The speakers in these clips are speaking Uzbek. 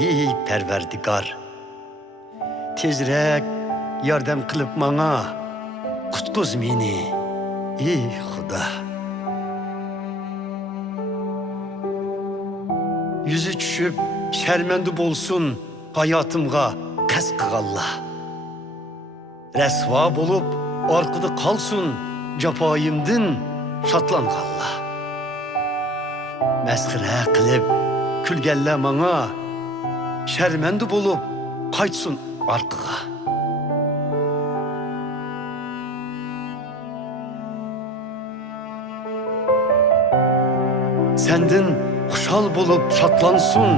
ey Perverdigar. Tezrek yordam qilib manga, qutquz meni, ey Xudo. Yüzü tushib, sharmanda bo'lsin hayotımga qas qilganlar. Rasvo bo'lib, orqada qolsin jafoyimdan shotlanganlar. Masxara qilib, kulganlar manga, sharmanda bo'lib, qaytsin orqaga. Senden xushal bulup şatlansın,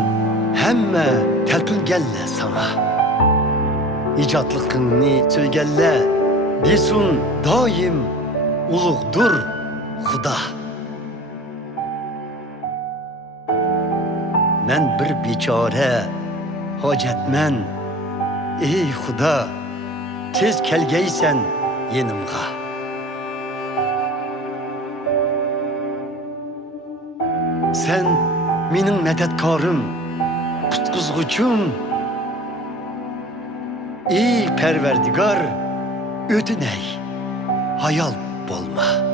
hemme telpingelle sana. İcatlıkını söygelle, desin daim ulug'dur Xudo. Men bir bechora, hojatman, ey Xudo, tez kelgaysan yenimga. Sen mening madadkorim, qutquzg'uchim. Ey Perverdigar, o'tinay, hayol bo'lma.